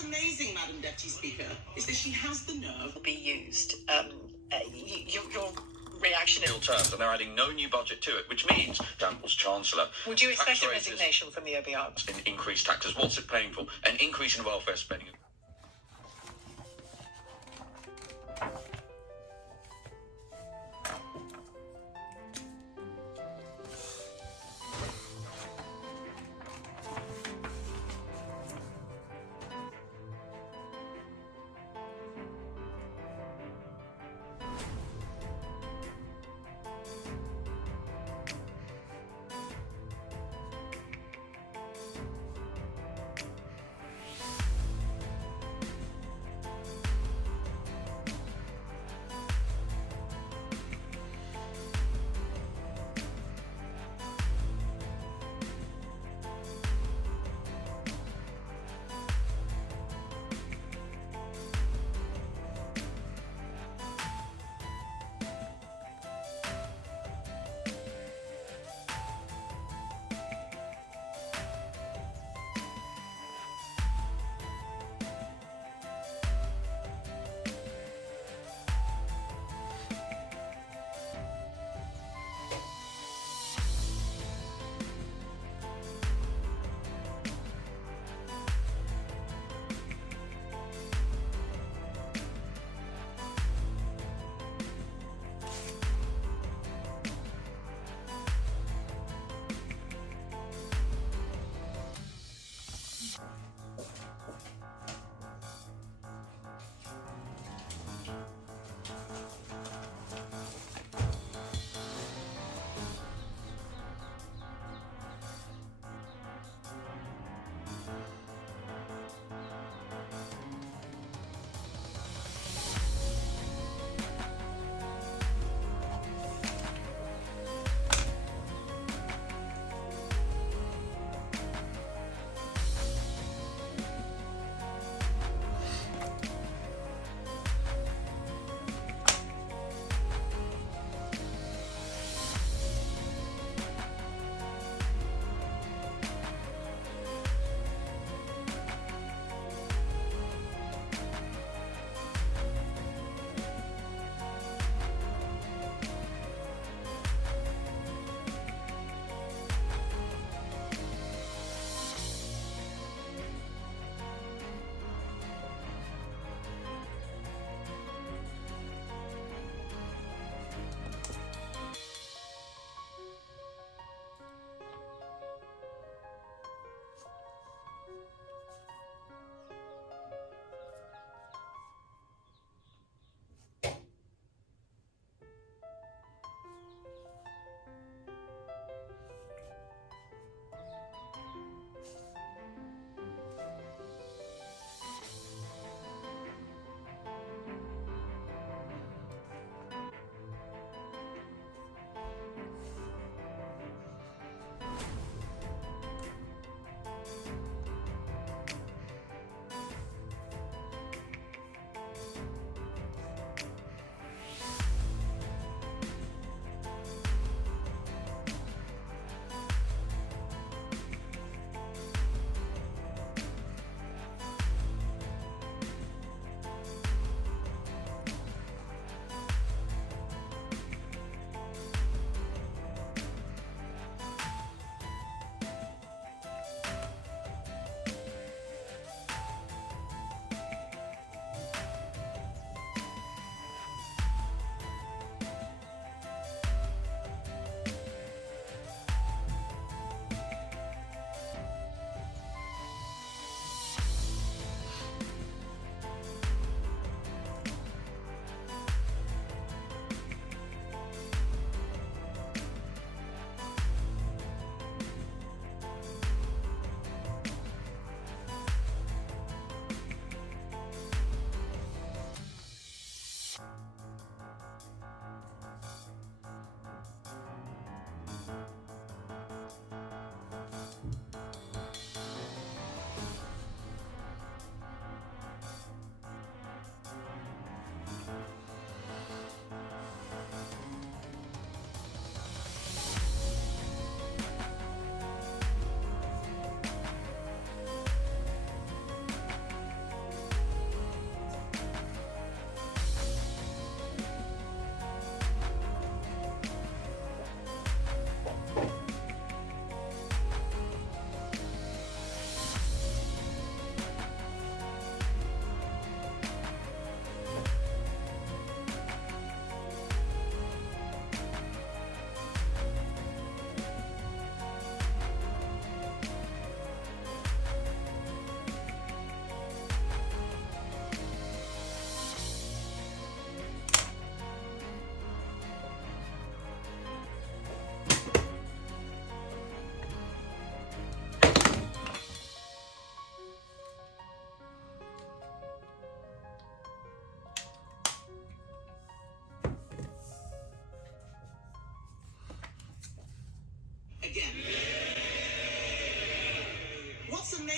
What's amazing, Madam Deputy Speaker, is that she has the nerve be used. Your reaction is... terms, and they're adding no new budget to it, which means, Campbell's Chancellor... Would you expect a resignation from the OBR? Increased taxes. What's it paying for? An increase in welfare spending.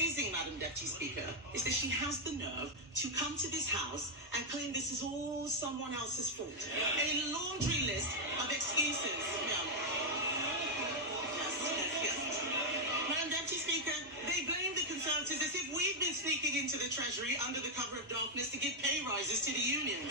amazing, Madam Deputy Speaker, is that she has the nerve to come to this House and claim this is all someone else's fault. A laundry list of excuses. Yeah. Yes. Madam Deputy Speaker, they blame the Conservatives as if we've been sneaking into the Treasury under the cover of darkness to give pay rises to the unions.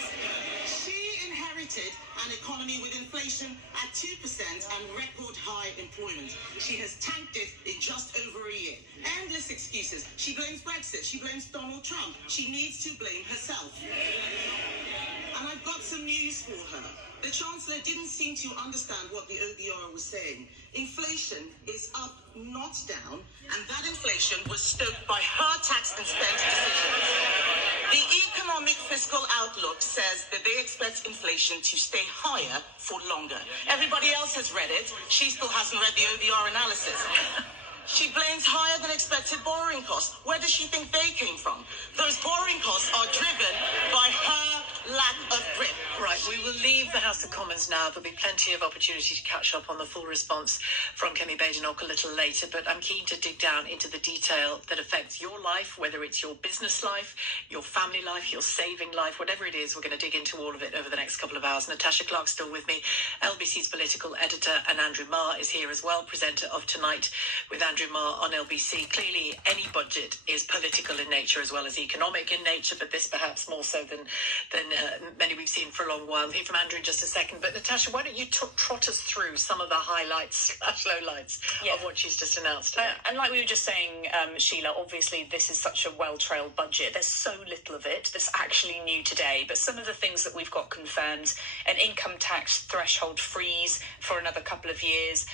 She inherited an economy with inflation at 2% and record high employment. She has tanked it in just over a year. Endless excuses. She blames Brexit. She blames Donald Trump. She needs to blame herself. And I've got some news for her. The Chancellor didn't seem to understand what the OBR was saying. Inflation is up, not down, and that inflation was stoked by her tax and spend decisions. The economic fiscal outlook says that they expect inflation to stay higher for longer. Everybody else has read it. She still hasn't read the OBR analysis. She blames higher than expected borrowing costs. Where does she think they came from? Those borrowing costs are driven by her lack of grip. Right, we will leave the House of Commons now. There'll be plenty of opportunity to catch up on the full response from Kemi Badenoch a little later, but I'm keen to dig down into the detail that affects your life, whether it's your business life, your family life, your saving life, whatever it is. We're going to dig into all of it over the next couple of hours. Natasha Clark's still with me, LBC's political editor, and Andrew Marr is here as well, presenter of Tonight with Andrew Marr on LBC. Clearly, any budget is political in nature as well as economic in nature, but this perhaps more so than many we've seen for a long while. We'll hear from Andrew in just a second. But Natasha, why don't you trot us through some of the highlights / lowlights of what she's just announced? And like we were just saying, Sheila, obviously this is such a well-trailed budget. There's so little of it that's actually new today. But some of the things that we've got confirmed: an income tax threshold freeze for another couple of years.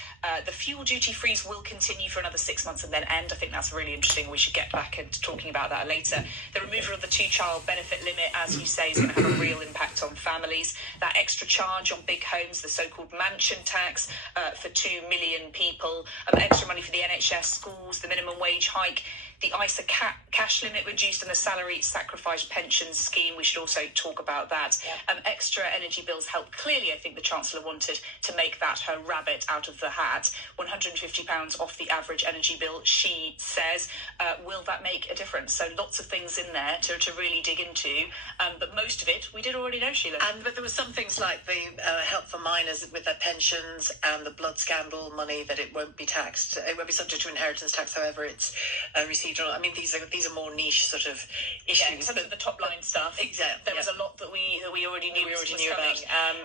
The fuel duty freeze will continue for another 6 months and then end. I think that's really interesting. We should get back into talking about that later. The removal of the two-child benefit limit, as you say, is going to have a real impact on families. That extra charge on big homes, the so-called mansion tax for 2 million people, extra money for the NHS, schools, the minimum wage hike, the ISA cash limit reduced, and the salary sacrifice pension scheme. We should also talk about that. Extra energy bills help. Clearly, I think the Chancellor wanted to make that her rabbit out of the hat. £150 off the average energy bill, she says. Will that make a difference? So lots of things in there to really dig into. But most of it we did already know, Sheila. But there were some things like the help for minors with their pensions and the blood scandal money, that it won't be taxed. It won't be subject to inheritance tax, however it's received. I mean, these are more niche sort of issues. Yeah, in terms of the top line stuff, exactly. There was a lot that we already knew was coming.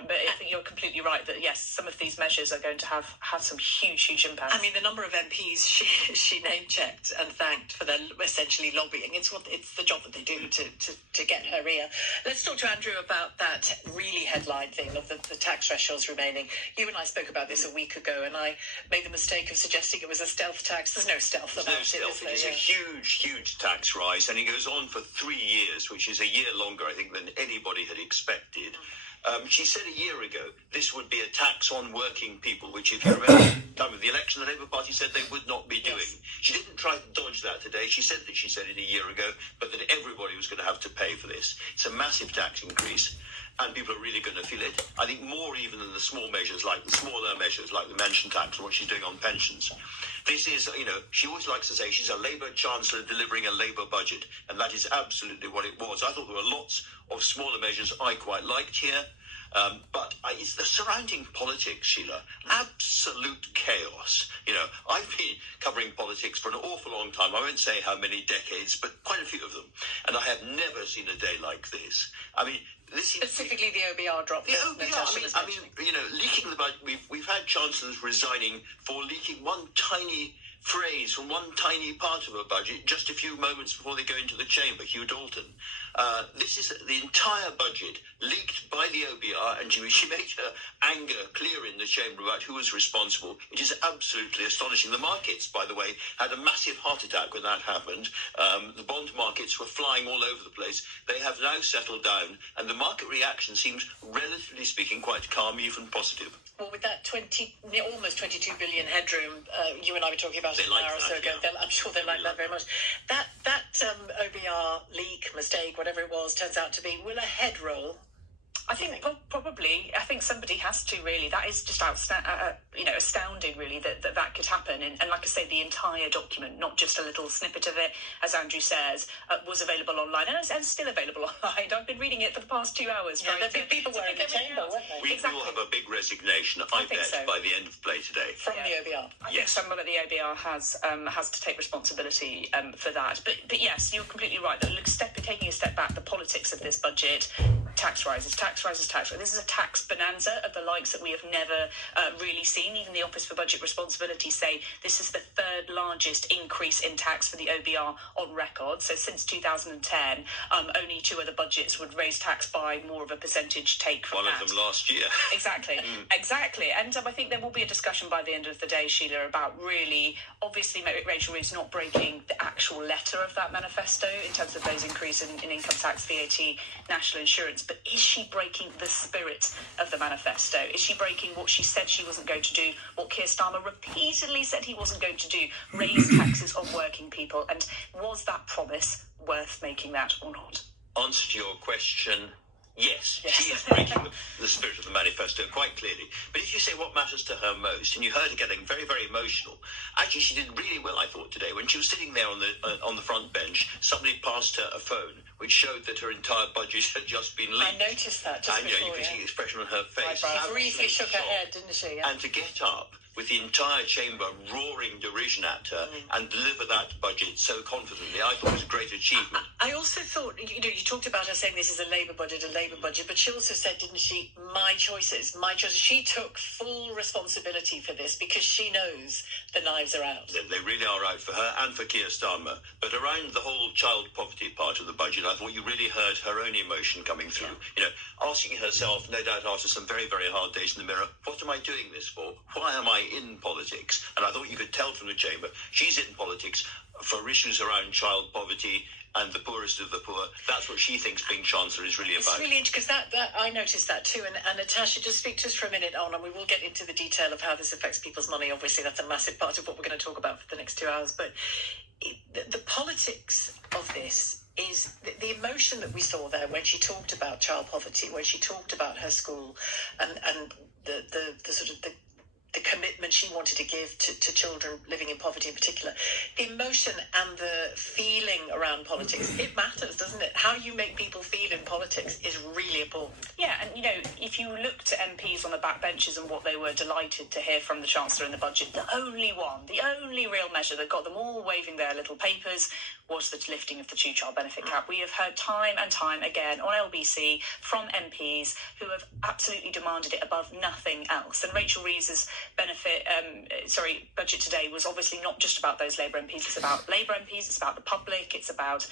But I think you're completely right that yes, some of these measures are going to have some huge impact. I mean, the number of MPs she name checked and thanked for their essentially lobbying. It's the job that they do to get her ear. Let's talk to Andrew about that really headline thing of the tax thresholds remaining. You and I spoke about this a week ago, and I made the mistake of suggesting it was a stealth tax. There's no stealth about it. It is a huge tax rise, and it goes on for 3 years, which is a year longer, I think, than anybody had expected. She said a year ago this would be a tax on working people, which, if you remember, at the time of the election, the Labour Party said they would not be doing. Yes. She didn't try to dodge that today. She said it a year ago, but that everybody was going to have to pay for this. It's a massive tax increase, and people are really going to feel it. I think more even than the smaller measures like the pension tax and what she's doing on pensions. This is, she always likes to say she's a Labour Chancellor delivering a Labour budget, and that is absolutely what it was. I thought there were lots of smaller measures I quite liked here, but it's the surrounding politics, Sheila. Absolute chaos. I've been covering politics for an awful long time. I won't say how many decades, but quite a few of them, and I have never seen a day like this. I mean, specifically the OBR drop. The OBR, leaking the budget. We've had chancellors resigning for leaking one tiny phrase from one tiny part of a budget just a few moments before they go into the chamber. Hugh Dalton. This is the entire budget leaked by the OBR, and she made her anger clear in the chamber about who was responsible. It is absolutely astonishing. The markets, by the way, had a massive heart attack when that happened. The bond markets were flying all over the place. They have now settled down, and the market reaction seems, relatively speaking, quite calm, even positive. Well, with that almost 22 billion headroom, you and I were talking about it an hour or so ago. Yeah. I'm sure they like that very much. That OBR leak, mistake, whatever it was, turns out to be, will a head roll? I think probably. I think somebody has to really. That is just astounding, really, that could happen. And like I say, the entire document, not just a little snippet of it, as Andrew says, was available online and still available online. I've been reading it for the past 2 hours. People were in the chamber, weren't they? We will have a big resignation, I bet, so. by the end of play today. From the OBR. I think someone at the OBR has to take responsibility for that. But yes, you're completely right. That taking a step back, the politics of this budget, tax rises. This is a tax bonanza of the likes that we have never really seen. Even the Office for Budget Responsibility say this is the third largest increase in tax for the OBR on record. So since 2010, only 2 other budgets would raise tax by more of a percentage take from One that. of them last year. Exactly. And I think there will be a discussion by the end of the day, Sheila, about really, obviously, Rachel Reeves not breaking the actual letter of that manifesto in terms of those increase in income tax, VAT, national insurance, but is she breaking the spirit of the manifesto? Is she breaking what she said she wasn't going to do, what Keir Starmer repeatedly said he wasn't going to do, raise taxes on working people? And was that promise worth making that or not? Answer to your question, yes. She is breaking the spirit of the manifesto quite clearly. But if you say what matters to her most, and you heard her getting very, very emotional, actually she did really well, I thought, today. When she was sitting there on the front bench, somebody passed her a phone, which showed that her entire budget had just been leaked. I noticed that just and, before, you could see the expression on her face. She briefly shook her head, didn't she? Yeah. And to get up with the entire chamber roaring derision at her and deliver that budget so confidently, I thought it was a great achievement. I also thought, you talked about her saying this is a Labour budget, but she also said, didn't she, my choices. She took full responsibility for this because she knows the knives are out. They really are out for her and for Keir Starmer. But around the whole child poverty part of the budget, I thought you really heard her own emotion coming through. Asking herself, no doubt after some very, very hard days in the mirror, what am I doing this for? Why am I in politics? And I thought you could tell from the chamber she's in politics for issues around child poverty and the poorest of the poor. That's what she thinks being Chancellor is really about. It's really interesting because that I noticed that too. And Natasha, just speak to us for a minute on, and we will get into the detail of how this affects people's money. Obviously, that's a massive part of what we're going to talk about for the next 2 hours. But the politics of this is the emotion that we saw there when she talked about child poverty, when she talked about her school, and the sort of the commitment she wanted to give to children living in poverty in particular. The emotion and the feeling around politics, it matters, doesn't it? How you make people feel in politics is really important. Yeah, and if you looked at MPs on the backbenches and what they were delighted to hear from the Chancellor in the budget, the only real measure that got them all waving their little papers was the lifting of the 2-child benefit cap. We have heard time and time again on LBC from MPs who have absolutely demanded it above nothing else. And Rachel Reeves's budget today was obviously not just about those Labour MPs. It's about Labour MPs, it's about the public, it's about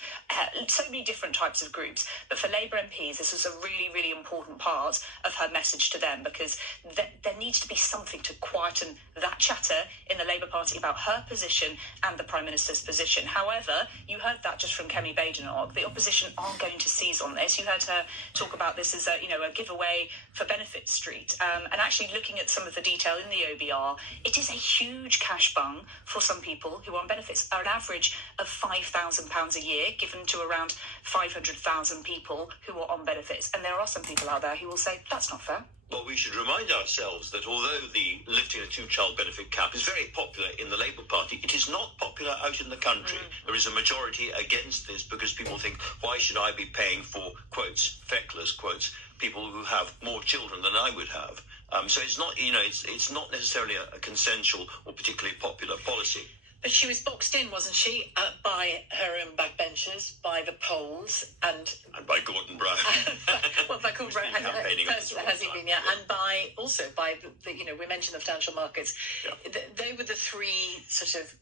so many different types of groups. But for Labour MPs, this was a really, really important part of her message to them, because there needs to be something to quieten that chatter in the Labour Party about her position and the Prime Minister's position. However, you heard that just from Kemi Badenoch. The opposition aren't going to seize on this. You heard her talk about this as a giveaway for Benefit Street. And actually looking at some of the detail in the OBR, it is a huge cash bung for some people who are on benefits, are an average of £5,000 a year, given to around 500,000 people who are on benefits. And there are some people out there who will say, that's not fair. Well, we should remind ourselves that although the lifting a 2-child benefit cap is very popular in the Labour Party, it is not popular out in the country. There is a majority against this because people think, why should I be paying for, quotes, feckless quotes, people who have more children than I would have? So it's not, it's not necessarily a consensual or particularly popular policy. But she was boxed in, wasn't she, by her own backbenchers, by the polls, and by Gordon Brown. by Gordon Brown, and has he been? Yeah, and by we mentioned the financial markets. Yeah. They were the 3 sort of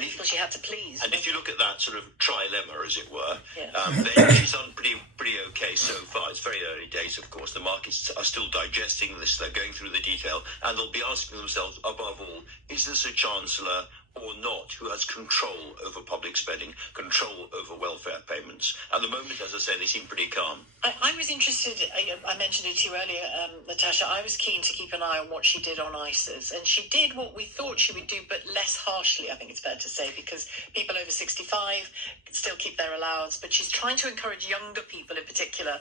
people she had to please. And if you look at that sort of trilemma, as it were, then she's done pretty okay so far. It's very early days, of course. The markets are still digesting this. They're going through the detail, and they'll be asking themselves, above all, is this a Chancellor or not who has control over public spending, control over welfare payments. At the moment, as I say, they seem pretty calm. I was interested, I mentioned it to you earlier, Natasha, I was keen to keep an eye on what she did on ISAs, and she did what we thought she would do, but less harshly, I think it's fair to say, because people over 65 still keep their allowance, but she's trying to encourage younger people in particular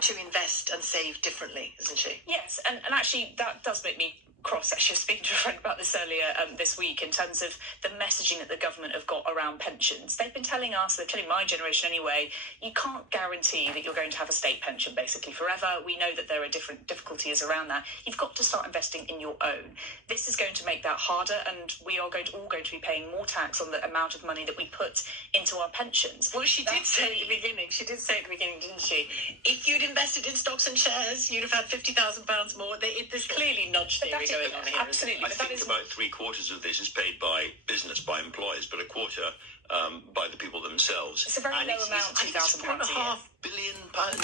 to invest and save differently, isn't she? Yes, and actually that does make me cross. Actually, I was speaking to a friend about this earlier this week in terms of the messaging that the government have got around pensions. They've been telling us, they're telling my generation anyway, you can't guarantee that you're going to have a state pension basically forever. We know that there are different difficulties around that. You've got to start investing in your own. This is going to make that harder, and we are all going to be paying more tax on the amount of money that we put into our pensions. Well, she did say at the beginning, didn't she? If you'd invested in stocks and shares, you'd have had £50,000 more. There's clearly nudge theory going on here. Absolutely. I think about 3/4 of this is paid by business, by employers, but a quarter by the people themselves. It's a very low amount, £2,000 a year. £4.5 billion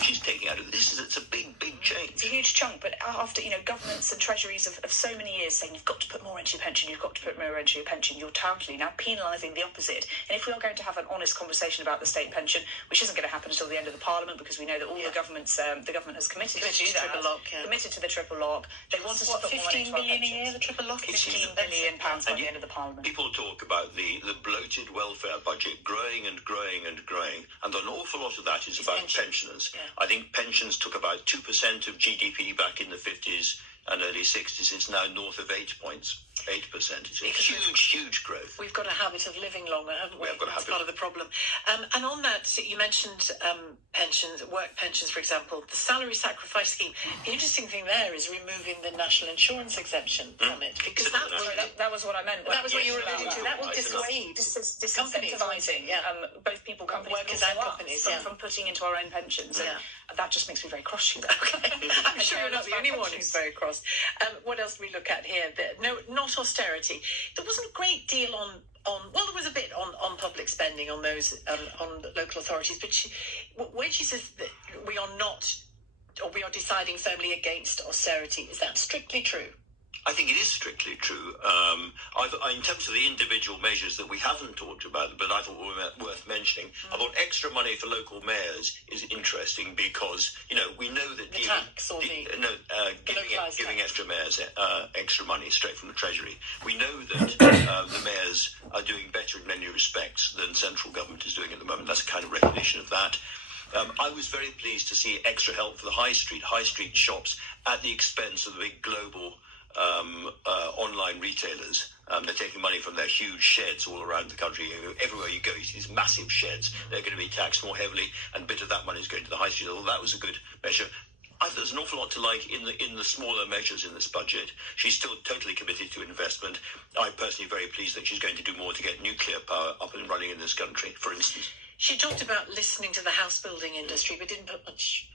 she's taking out of this. It's a big change. It's a huge chunk, but after, governments and treasuries of so many years saying you've got to put more into your pension, you're totally now penalising the opposite. And if we are going to have an honest conversation about the state pension, which isn't going to happen until the end of the Parliament, because we know that all the government has committed to do that. Triple lock, yeah. Committed to the triple lock. They want us to put more into 15 our billion a pensions. year, the triple lock? £15 billion by the end of the Parliament. People talk about the bloated welfare budget growing and growing and growing, and an awful lot of that is about pensioners. Yeah. I think pensions took about 2% of GDP back in the 50s and early 60s. It's now north of 8%. It's a huge growth. We've got a habit of living longer, haven't we? We have got a That's habit. part of the problem. And on that, you mentioned pensions, work pensions, for example, the salary sacrifice scheme. The interesting thing there is removing the national insurance exemption from it, because that was what I meant. That was what you were alluding to. That will dissuade disincentivizing both people, companies, workers and and companies from putting into our own pensions. Yeah. And that just makes me very cross. I'm sure you're not the only one who's very cross. What else do we look at here? Not austerity. There wasn't a great deal on well, there was a bit on public spending on those on local authorities, but when she says that we are deciding firmly against austerity, is that strictly true? I think it is strictly true. In terms of the individual measures that we haven't talked about, but I thought were worth mentioning, I thought extra money for local mayors is interesting because, we know that giving extra mayors extra money straight from the Treasury. We know that the mayors are doing better in many respects than central government is doing at the moment. That's a kind of recognition of that. I was very pleased to see extra help for the high street shops at the expense of the big global online retailers. They're taking money from their huge sheds all around the country. Everywhere you go, you see these massive sheds. They're going to be taxed more heavily, and a bit of that money is going to the high street. Although that was a good measure. There's an awful lot to like in the smaller measures in this budget. She's still totally committed to investment. I'm personally very pleased that she's going to do more to get nuclear power up and running in this country, for instance. She talked about listening to the house building industry, but didn't put much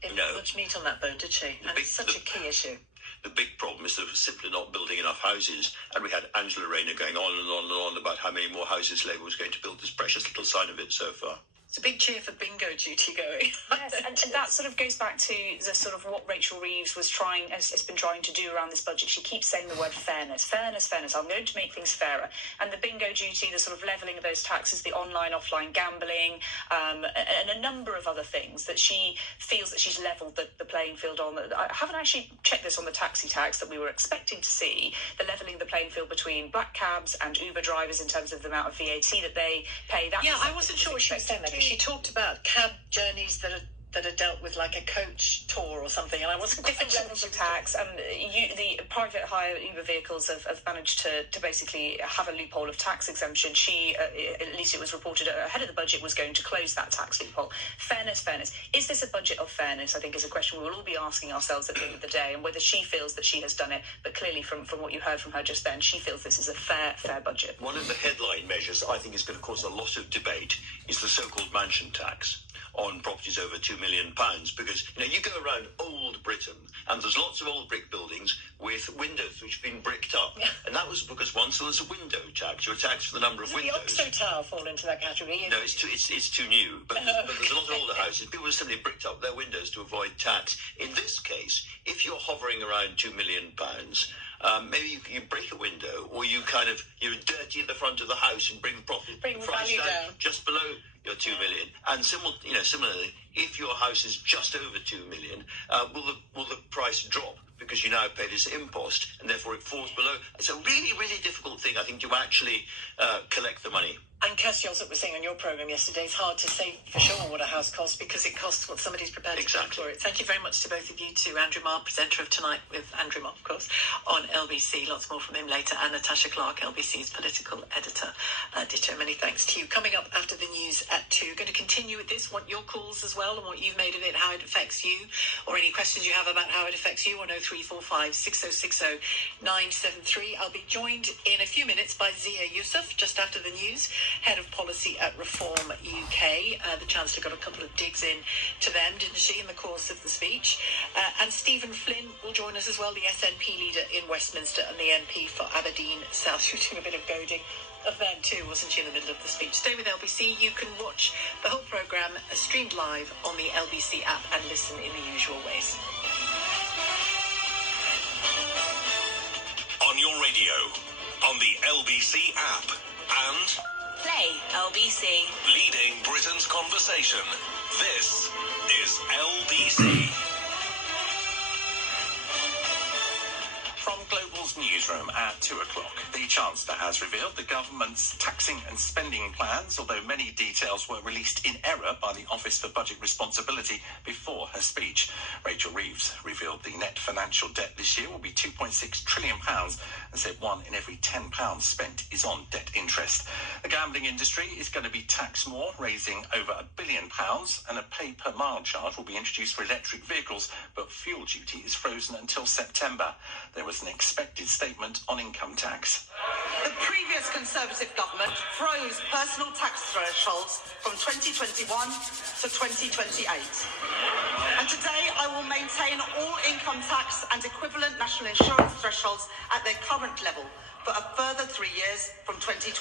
meat on that bone, did she? And it's such a key issue. The big problem is they're simply not building enough houses. And we had Angela Rayner going on and on and on about how many more houses Labour was going to build. There's precious little sign of it so far. It's a big cheer for bingo duty going. Yes, and that sort of goes back to the sort of what Rachel Reeves has been trying to do around this budget. She keeps saying the word fairness. I'm going to make things fairer. And the bingo duty, the sort of levelling of those taxes, the online, offline gambling, and a number of other things that she feels that she's levelled the playing field on. I haven't actually checked this on the taxi tax that we were expecting to see, the levelling the playing field between black cabs and Uber drivers in terms of the amount of VAT that they pay. I wasn't sure what she was saying there. She talked about cab journeys that are dealt with like a coach tour or something, and I wasn't quite different levels of tax. The private hire Uber vehicles have managed to basically have a loophole of tax exemption. She, at least it was reported ahead of the budget, was going to close that tax loophole. Fairness. Is this a budget of fairness? I think is a question we will all be asking ourselves at the end of the day, and whether she feels that she has done it. But clearly, from what you heard from her just then, she feels this is a fair budget. One of the headline measures I think is going to cause a lot of debate is the so-called mansion tax on properties over £2 million, because you go around old Britain, and there's lots of old brick buildings with windows which have been bricked up. And that was because once there was a window tax, you're taxed for the number of Does the windows. Oxo Tower fall into that category? No, it's too new. But there's a lot of older houses. People have simply bricked up their windows to avoid tax. In this case, if you're hovering around £2 million, maybe you break a window, or you dirty the front of the house and bring the price down just below your 2 million. And similarly, if your house is just over 2 million, will the price drop because you now pay this impost, and therefore it falls below? It's a really, really difficult thing, I think, to actually collect the money. And Kirsty also was saying on your programme yesterday, it's hard to say for sure what a house costs because it costs what somebody's prepared to pay for it. Thank you very much to both of you, to Andrew Marr, presenter of Tonight with Andrew Marr, of course, on LBC. Lots more from him later. And Natasha Clark, LBC's political editor. Ditto, many thanks to you. Coming up after the news at 2. Going to continue with this. Want your calls as well and what you've made of it, how it affects you, or any questions you have about how it affects you on 0345 6060 973. I'll be joined in a few minutes by Zia Yusuf just after the news, Head of Policy at Reform UK. The Chancellor got a couple of digs in to them, didn't she, in the course of the speech? And Stephen Flynn will join us as well, the SNP leader in Westminster and the MP for Aberdeen South, shooting a bit of goading of them too, wasn't she, in the middle of the speech? Stay with LBC. You can watch the whole programme streamed live on the LBC app and listen in the usual ways. On your radio, on the LBC app, and Play LBC. leading Britain's conversation. This is LBC. From Global's newsroom at 2 o'clock, the Chancellor has revealed the government's taxing and spending plans, although many details were released in error by the Office for Budget Responsibility before her speech. Rachel Reeves revealed the net financial debt this year will be £2.6 trillion and said £1 in every £10 spent is on debt interest. The gambling industry is going to be taxed more, raising over £1 billion, and a pay-per-mile charge will be introduced for electric vehicles, but fuel duty is frozen until September. There was an expected statement on income tax. The previous Conservative government froze personal tax thresholds from 2021 to 2028. And today I will maintain all income tax and equivalent national insurance thresholds at their current level for a further 3 years from 2028.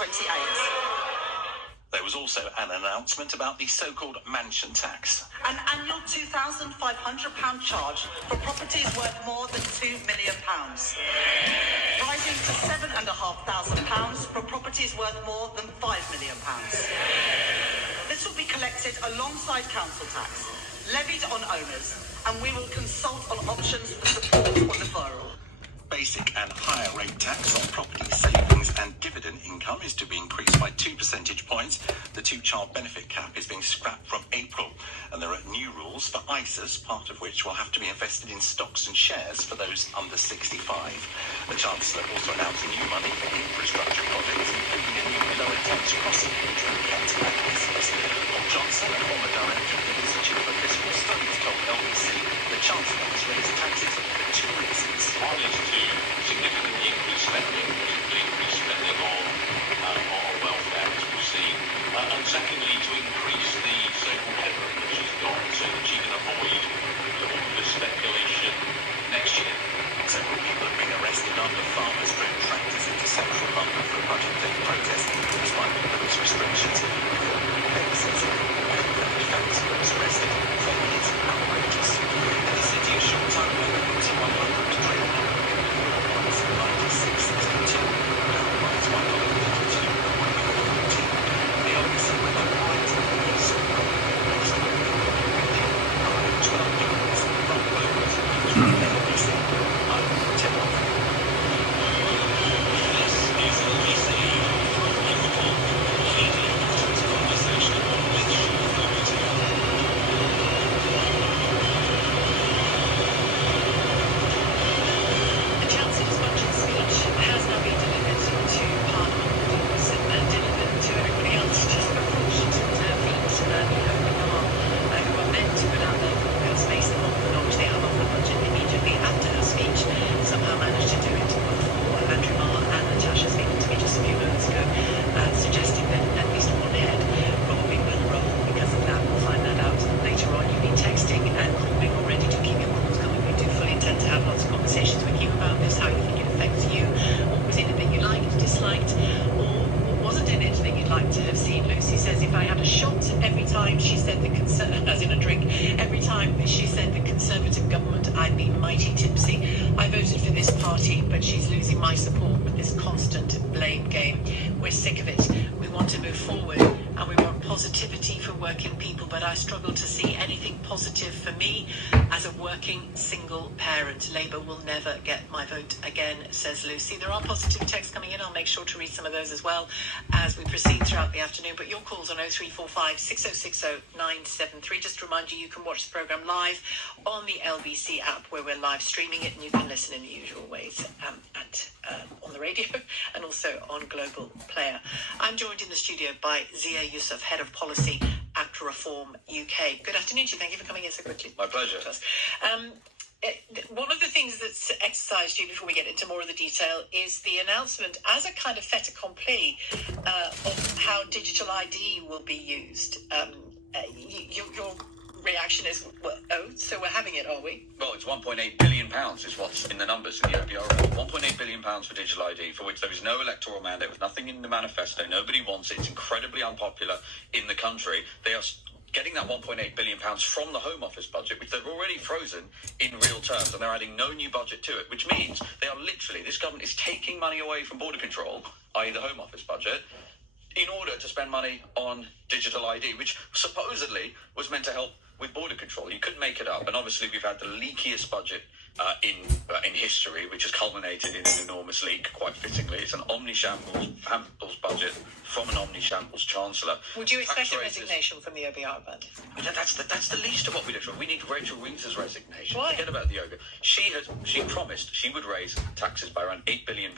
There was also an announcement about the so-called mansion tax. An annual £2,500 charge for properties worth more than £2 million, rising to £7,500 for properties worth more than £5 million. This will be collected alongside council tax, levied on owners, and we will consult on options for support or deferral. Basic and higher rate tax on property savings and dividend income is to be increased by 2 percentage points. The two-child benefit cap is being scrapped from April, and there are new rules for ISAs, part of which will have to be invested in stocks and shares for those under 65. The Chancellor also announced new money for infrastructure projects, including a new lower Thames crossing between Kent and Essex. Bob Johnson, a former director of the Institute for Fiscal Studies, told LBC the Chancellor has raised taxes for 2 reasons. One is to significantly increase spending, particularly increase spending on welfare, as we've seen, and secondly, to increase the so-called headroom that she's got so that she can avoid all of the speculation next year. Several people have been arrested after farmers drove tractors into central London for a budget-led protest, despite the restrictions. shot every time she said as in a drink, every time she said the Conservative government, I'd be mighty tipsy. I voted for this party, but she's losing my support with this constant blame game. We're sick of it. We want to move forward and we want positivity for working people, but I struggle to see anything positive for me as a working single parent. Labour will never get my vote again, says Lucy. There are positive texts coming in. I'll make sure to read some of those as well as we proceed throughout the afternoon. But your calls on 0345 6060 973. Just to remind you, you can watch the programme live on the LBC app where we're live streaming it, and you can listen in the usual ways on the radio and also on Global Player. I'm joined in the studio by Zia Yusuf, Head of Policy at Reform UK. Good afternoon to you. Thank you for coming in so quickly. My pleasure. One of the things that's exercised you before we get into more of the detail is the announcement as a kind of fait accompli of how digital ID will be used. Your reaction is, well, oh, so we're having it, are we? Well, it's £1.8 billion is what's in the numbers in the OBR report. £1.8 billion for digital ID, for which there is no electoral mandate, with nothing in the manifesto. Nobody wants it. It's incredibly unpopular in the country. They are getting that £1.8 billion from the Home Office budget, which they've already frozen in real terms, and they're adding no new budget to it, which means they are literally, this government is taking money away from border control, i.e. the Home Office budget, in order to spend money on digital ID, which supposedly was meant to help with border control. You couldn't make it up. And obviously we've had the leakiest budget in history, which has culminated in an enormous leak, quite fittingly. It's an omni-shambles budget from an omni-shambles chancellor. Would you expect a resignation from the OBR budget? That's the least of what we look for. We need Rachel Reeves' resignation. Why? Forget about the OBR. She promised she would raise taxes by around £8 billion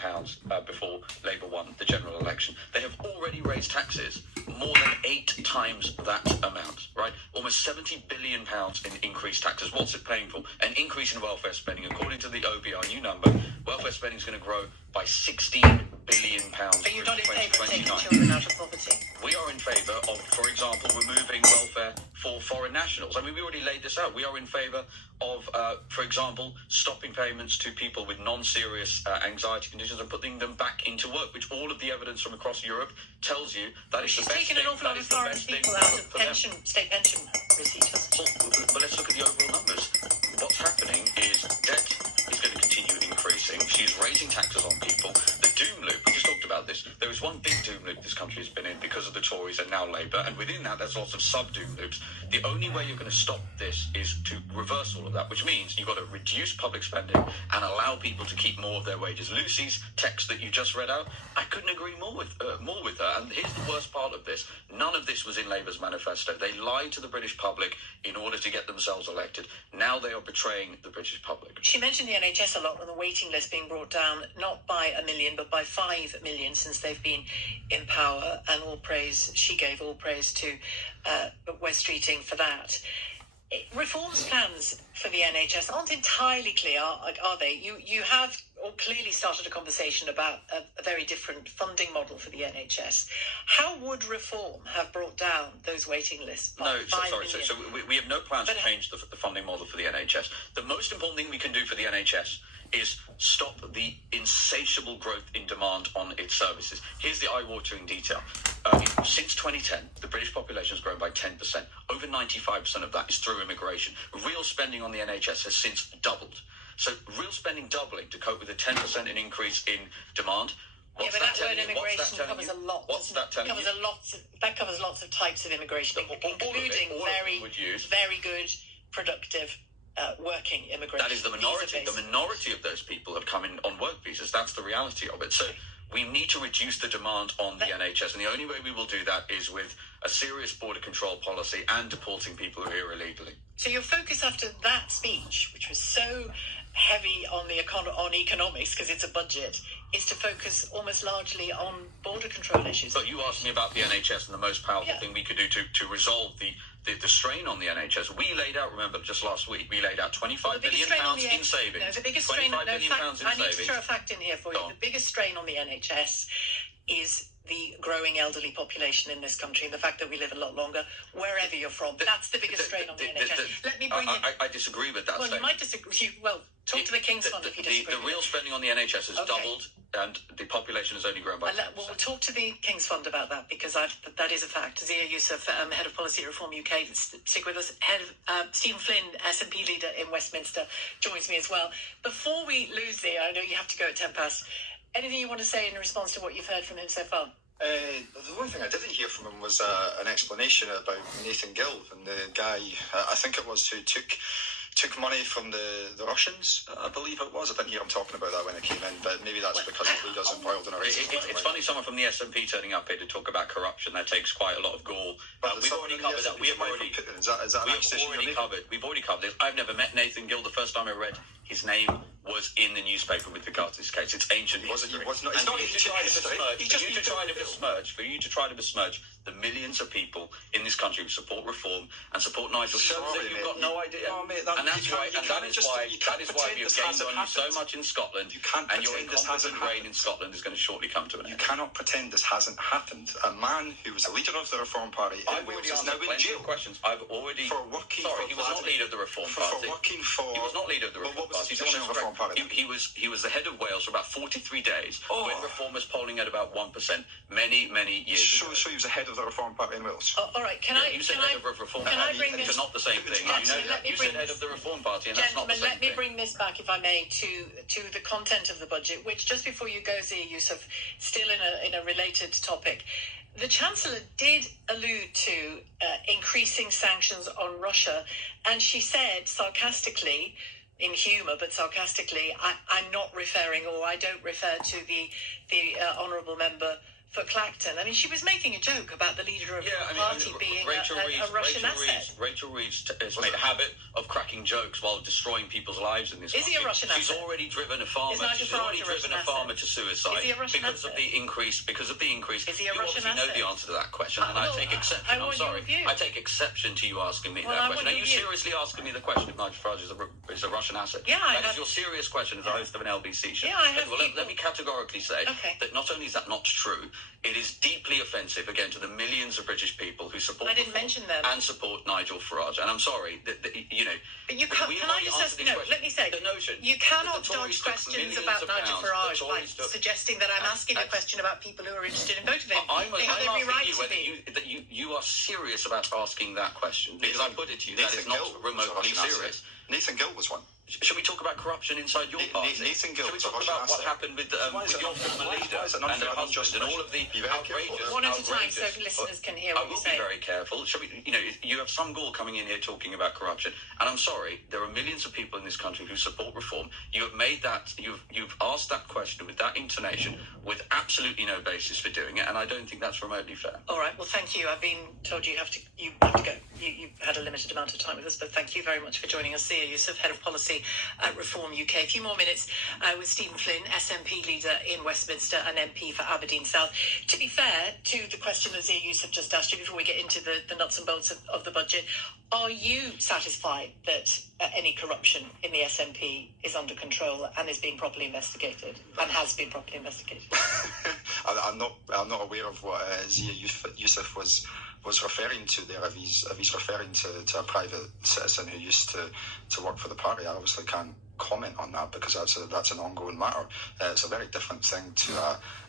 before Labour won the general election. They have already raised taxes more than 8 times that amount, right? Almost £70 billion in increased taxes. What's it paying for? An increase in welfare spending. According to the OBR new number, welfare spending is going to grow by £16 billion. Are you not in favour of taking children out of poverty? We are in favour of, for example, removing welfare for foreign nationals. I mean, we already laid this out. We are in favour of, for example, stopping payments to people with non-serious anxiety conditions and putting them back into work, which all of the evidence from across Europe tells you that is the best thing. She's taken an awful lot of foreign people out of state pension receipts. But let's look at the overall numbers. What's happening is debt is going to continue increasing. She's raising taxes on people. The doom loop, we just talked about this. There is one big doom loop this country has been in because of the Tories and now Labour, and within that there's lots of sub-doom loops. The only way you're going to stop this is to reverse all of that, which means you've got to reduce public spending and allow people to keep more of their wages. Lucy's text that you just read out, I couldn't agree more with her. And here's the worst part of this. None of this was in Labour's manifesto. They lied to the British public in order to get themselves elected. Now they are betraying the British public. She mentioned the NHS a lot, and the waiting list being brought down not by 1 million but by 5 million since they've been in power, and she gave all praise to West Streeting for that. Reforms plans for the NHS aren't entirely clear, are they? You have clearly started a conversation about a very different funding model for the NHS. How would reform have brought down those waiting lists by 5 million? So we have no plans to change the funding model for the NHS. The most important thing we can do for the NHS is stop the insatiable growth in demand on its services. Here's the eye-watering detail. Since 2010, the British population has grown by 10%. Over 95% of that is through immigration. Real spending on the NHS has since doubled. So real spending doubling to cope with a 10% increase in demand. But that word immigration covers a lot. What's that telling you? That covers lots of types of immigration, including very good, productive working immigrants. That is the minority. The minority of those people have come in on work visas. That's the reality of it. So we need to reduce the demand on the NHS, and the only way we will do that is with a serious border control policy and deporting people who are here illegally. So your focus after that speech, which was so heavy on on economics because it's a budget, is to focus almost largely on border control issues. But you asked me about the NHS and the most powerful thing we could do to resolve the strain on the NHS. We laid out, remember, just last week, we laid out £25 billion in savings. No, the biggest strain, I need to throw a fact in here for you. The biggest strain on the NHS is the growing elderly population in this country and the fact that we live a lot longer, wherever you're from. That's the biggest strain on the NHS. Let me bring in... I disagree with that Well, statement. you might disagree. Well, talk to the King's Fund if you disagree. The real spending on the NHS has doubled, and the population has only grown by 10%. We'll talk to the King's Fund about that, because that is a fact. Zia Youssef, Head of Policy Reform UK, stick with us. Stephen Flynn, SNP leader in Westminster, joins me as well. Before we lose Zia, I know you have to go at 10 past. Anything you want to say in response to what you've heard from him so far? The one thing I didn't hear from him was an explanation about Nathan Gill and the guy, I think it was, who took money from the Russians, I believe it was. I didn't hear him talking about that when I came in, but maybe that's because he does embroiled in a racist. It's funny, someone from the SNP turning up here to talk about corruption. That takes quite a lot of gall. We've already covered that. We've already covered this. I've never met Nathan Gill. The first time I read his name was in the newspaper with regards to this case. It's ancient history. For you to try to besmirch the millions of people in this country who support reform and support Nigel shows that you've got no idea. And that is why we have gained on you so much in Scotland, and your incompetent reign in Scotland is going to shortly come to an end. You cannot pretend this hasn't happened. A man who was the leader of the Reform Party in Wales is now in jail. I've already... He was not leader of the Reform Party. He was not leader of the Reform Party. He was the head of Wales for about 43 days when Reform was polling at about 1% many years ago. So he was the head of the Reform Party in Wales. All right, you said head of the Reform Party. It's not the same thing. You said head of the Reform Party, and that's not the same thing. Let me bring this back, if I may, to the content of the budget, which, just before you go, Zia Youssef, still in a related topic. The Chancellor did allude to increasing sanctions on Russia, and she said sarcastically, in humour, but sarcastically, I'm not referring, or I don't refer to the honourable member for Clacton. I mean, she was making a joke about the leader of the party being a Russian asset. Rachel Reeves has made a habit of cracking jokes while destroying people's lives in this country. Is he a Russian asset? She's already driven a farmer to suicide because of the increase. Is he a Russian asset? You know the answer to that question, and I take exception. I'm sorry. I take exception to you asking me that question. Are you seriously asking me the question if Nigel Farage is a Russian asset? Yeah, that is your serious question as the host of an LBC show. Yeah, I have. Let me categorically say that not only is that not true, it is deeply offensive, again, to the millions of British people who support and support Nigel Farage. And I'm sorry, But you can't. Let me say, the notion you cannot dodge questions about Nigel Farage by suggesting that I'm asking a question about people who are interested in voting for him. They have every right to be. You are serious about asking that question, because I put it to you, that is not remotely serious. Nathan Gill was one. Should we talk about corruption inside your party? Nathan Gill. Should we talk about what happened with your former leader and her husband and all of the outrageous... One at a time, so listeners can hear what you say. I will be very careful. You have some gall coming in here talking about corruption, and I'm sorry, there are millions of people in this country who support reform. You have made that, you've asked that question with that intonation, with absolutely no basis for doing it, and I don't think that's remotely fair. All right, well, thank you. I've been told you have to go. You've had a limited amount of time with us, but thank you very much for joining us. Zia Youssef, Head of Policy at Reform UK. A few more minutes with Stephen Flynn, SNP leader in Westminster and MP for Aberdeen South. To be fair to the question that Zia Youssef just asked you before we get into the nuts and bolts of the budget, are you satisfied that any corruption in the SNP is under control and is being properly investigated and has been properly investigated? I'm not aware of what Zia Youssef was referring to there. If he's referring to a private citizen who used to work for the party, I obviously can't comment on that, because that's an ongoing matter. It's a very different thing to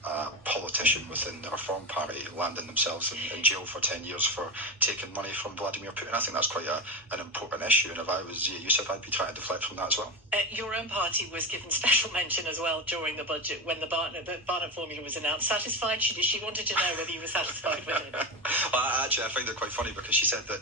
a politician within the Reform Party landing themselves in jail for 10 years for taking money from Vladimir Putin. I think that's quite an important issue, and if I was Zia Youssef, I'd be trying to deflect from that as well. Your own party was given special mention as well during the budget when the Barnett formula was announced. Satisfied? She wanted to know whether you were satisfied with it. Well, actually, I find it quite funny, because she said that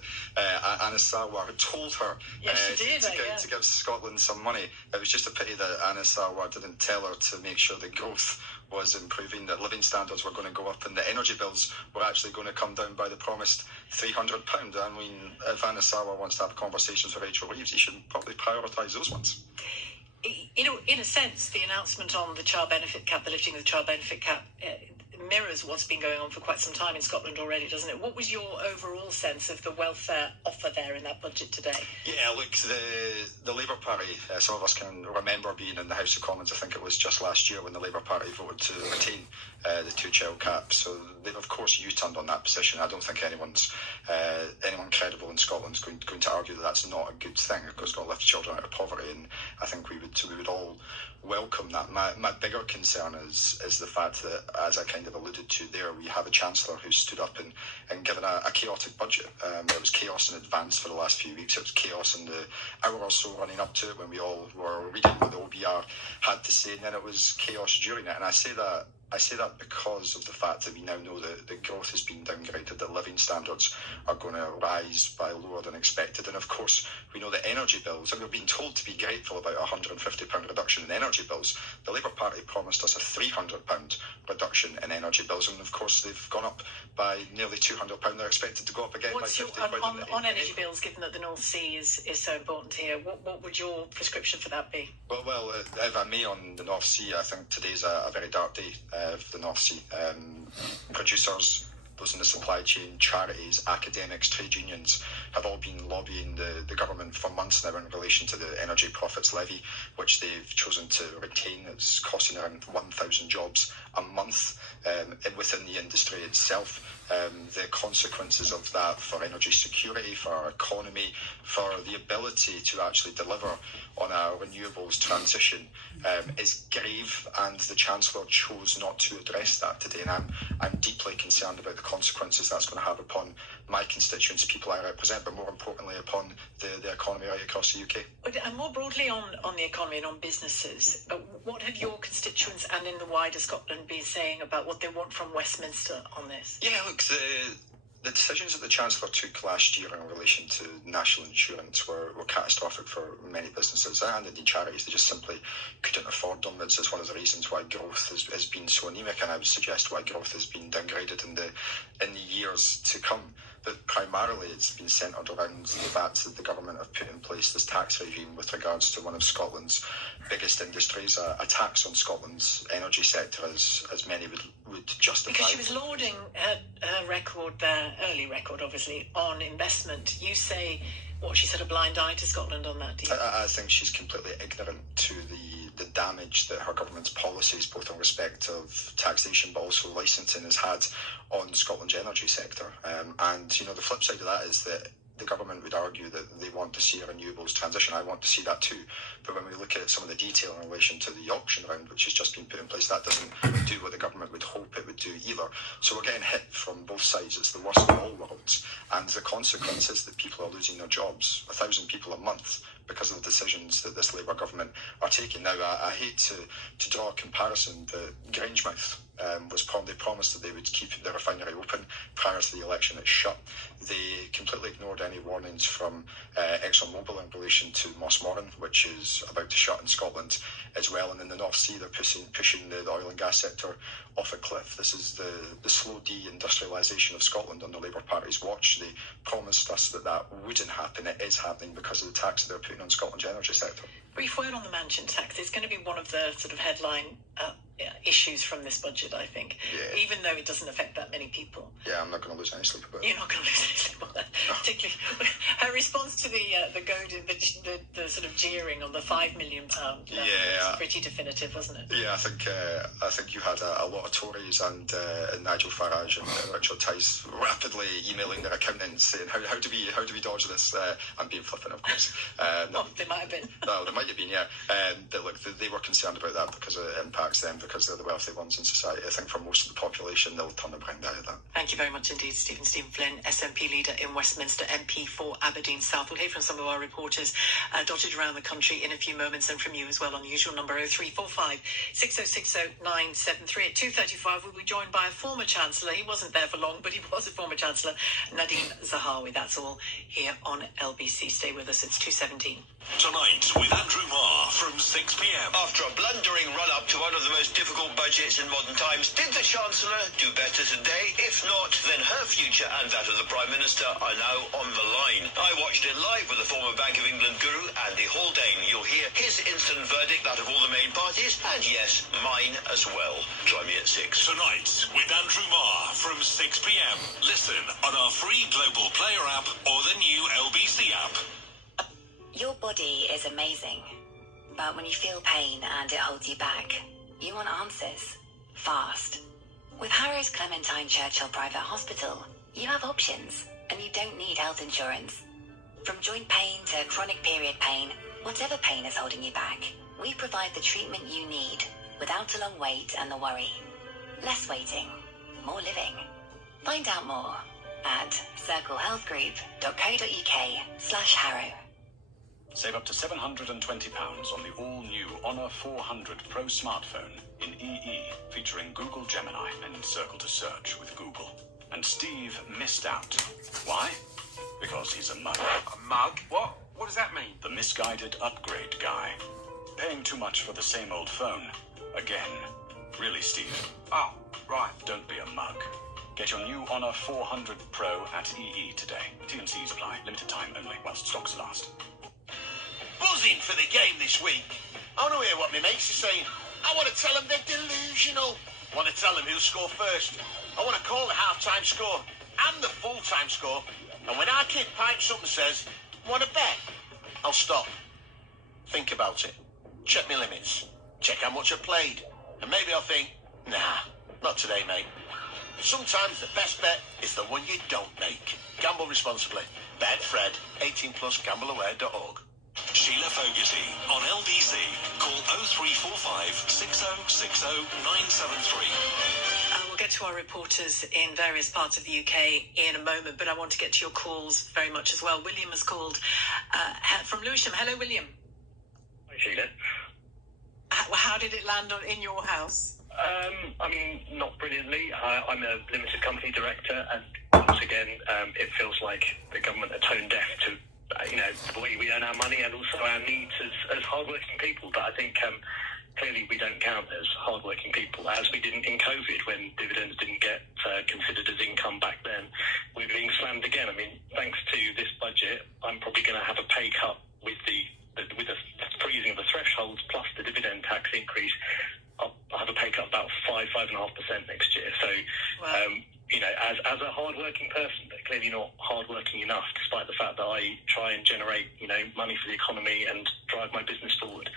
Anas Sarwar had told her to give Scotland some money. It was just a pity that Anas Sarwar didn't tell her to make sure the growth was improving, that living standards were going to go up, and the energy bills were actually going to come down by the promised £300. I mean, if Anas Sarwar wants to have conversations with Rachel Reeves, he should probably prioritise those ones. In a sense, the announcement on the child benefit cap, the lifting of the child benefit cap, mirrors what's been going on for quite some time in Scotland already, doesn't it? What was your overall sense of the welfare offer there in that budget today? Yeah, look, the Labour Party, some of us can remember being in the House of Commons, I think it was just last year when the Labour Party voted to retain the two-child cap. So they've, of course, U-turned on that position. I don't think anyone credible in Scotland is going to argue that that's not a good thing, because it's going to lift children out of poverty, and I think we would all welcome that. My bigger concern is the fact that, as I kind of alluded to there, we have a Chancellor who stood up and given a chaotic budget. There was chaos in advance for the last few weeks. It was chaos in the hour or so running up to it when we all were reading what the OBR had to say, and then it was chaos during it. And I say that because of the fact that we now know that the growth has been downgraded, that living standards are going to rise by lower than expected. And of course, we know that energy bills, and we've been told to be grateful about a £150 reduction in energy bills. The Labour Party promised us a £300 reduction in energy bills, and of course they've gone up by nearly £200. They're expected to go up again by £50. On energy bills, given that the North Sea is so important here, what would your prescription for that be? Well, if I may, on the North Sea, I think today's a very dark day for the North Sea. Producers, those in the supply chain, charities, academics, trade unions have all been lobbying the government for months now in relation to the energy profits levy, which they've chosen to retain. It's costing around 1,000 jobs a month within the industry itself. The consequences of that for energy security, for our economy, for the ability to actually deliver on our renewables transition is grave, and the Chancellor chose not to address that today, and I'm deeply concerned about the consequences that's going to have upon my constituents, people I represent, but more importantly upon the economy right across the UK. And more broadly on the economy and on businesses, what have your constituents and in the wider Scotland been saying about what they want from Westminster on this? Yeah, look, the decisions that the Chancellor took last year in relation to national insurance were catastrophic for many businesses and indeed charities. They just simply couldn't afford them. It's one of the reasons why growth has been so anemic, and I would suggest why growth has been downgraded in the years to come. But primarily it's been centred around the fact that the government have put in place this tax regime with regards to one of Scotland's biggest industries, a tax on Scotland's energy sector, as many would justify. Because she was lauding her record there, early record obviously, on investment. You say, what, she set a blind eye to Scotland on that, do you? I think she's completely ignorant to the damage that her government's policies, both in respect of taxation but also licensing, has had on Scotland's energy sector. And the flip side of that is that the government would argue that they want to see a renewables transition. I want to see that too. But when we look at some of the detail in relation to the auction round, which has just been put in place, that doesn't do what the government would hope it would do either. So we're getting hit from both sides. It's the worst of all worlds. And the consequence is that people are losing their jobs, 1,000 people a month, because of the decisions that this Labour government are taking. Now, I hate to draw a comparison, but Grangemouth they promised that they would keep the refinery open prior to the election. It's shut. They completely ignored any warnings from ExxonMobil in relation to Mossmoran, which is about to shut in Scotland as well. And in the North Sea, they're pushing the oil and gas sector off a cliff. This is the slow de-industrialisation of Scotland under Labour Party's watch. They promised us that wouldn't happen. It is happening because of the tax that they're putting on Scotland's energy sector. Brief word on the mansion tax. It's going to be one of the sort of headline issues from this budget, I think, even though it doesn't affect that many people. Yeah, I'm not going to lose any sleep about it. You're not going to lose any sleep about that. No. Particularly her response to the sort of jeering on the £5 million level was pretty definitive, wasn't it? Yeah, I think you had a lot of Tories and Nigel Farage and Richard Tice rapidly emailing their accountants saying how do we dodge this? I'm being flippant, of course. They might have been. Well, they might have been, yeah. They were concerned about that because it impacts them, because they're the wealthy ones in society. I think for most of the population, they'll turn a blind eye at that. Thank you very much indeed, Stephen Flynn, SNP leader in Westminster, MP for Aberdeen South. We'll hear from some of our reporters dotted around the country in a few moments, and from you as well on the usual number 0345 6060 973. At 2:35, we'll be joined by a former Chancellor. He wasn't there for long, but he was a former Chancellor, Nadine Zahawi. That's all here on LBC. Stay with us. It's 2:17. Tonight with Andrew Marr from 6 p.m. After a blundering run-up to one of the most difficult budgets in modern times, did the Chancellor do better today? If not, then her future and that of the Prime Minister are now on the line. I watched it live with the former Bank of England guru, Andy Haldane. You'll hear his instant verdict, that of all the main parties, and yes, mine as well. Join me at 6. Tonight with Andrew Marr from 6 p.m. Listen on our free Global Player app or the new LBC app. Your body is amazing, but when you feel pain and it holds you back, you want answers. Fast. With Harrow's Clementine Churchill Private Hospital, you have options, and you don't need health insurance. From joint pain to chronic period pain, whatever pain is holding you back, we provide the treatment you need without a long wait and the worry. Less waiting, more living. Find out more at circlehealthgroup.co.uk/Harrow. Save up to £720 on the all-new Honor 400 Pro smartphone in EE, featuring Google Gemini and Circle to Search with Google. And Steve missed out. Why? Because he's a mug. A mug? What? What does that mean? The misguided upgrade guy. Paying too much for the same old phone. Again. Really, Steve? Oh, right. Don't be a mug. Get your new Honor 400 Pro at EE today. T&Cs apply. Limited time only whilst stocks last. Buzzing for the game this week. I want to hear what my mates are saying. I want to tell them they're delusional. I want to tell them who'll score first. I want to call the half-time score and the full-time score. And when our kid pipes up and says, want to bet? I'll stop. Think about it. Check my limits. Check how much I've played. And maybe I'll think, nah, not today, mate. Sometimes the best bet is the one you don't make. Gamble responsibly. Bet Fred. 18 plus gambleaware.org. Sheila Fogarty on LBC. Call 0345 6060 973. We'll get to our reporters in various parts of the UK in a moment, but I want to get to your calls very much as well. William has called from Lewisham. Hello, William. Hi, Sheila. How did it land in your house? I mean, not brilliantly. I'm a limited company director, and once again, it feels like the government are tone deaf to the way we earn our money and also our needs as hardworking people. But I think clearly we don't count as hardworking people, as we didn't in COVID when dividends didn't get considered as income back then. We're being slammed again. I mean, thanks to this budget, I'm probably going to have a pay cut with the freezing of the thresholds plus the dividend tax increase. I'll have a pay cut of about 5.5% next year. So, wow. As a hard-working person, but clearly not hard-working enough, despite the fact that I try and generate, money for the economy and drive my business forward.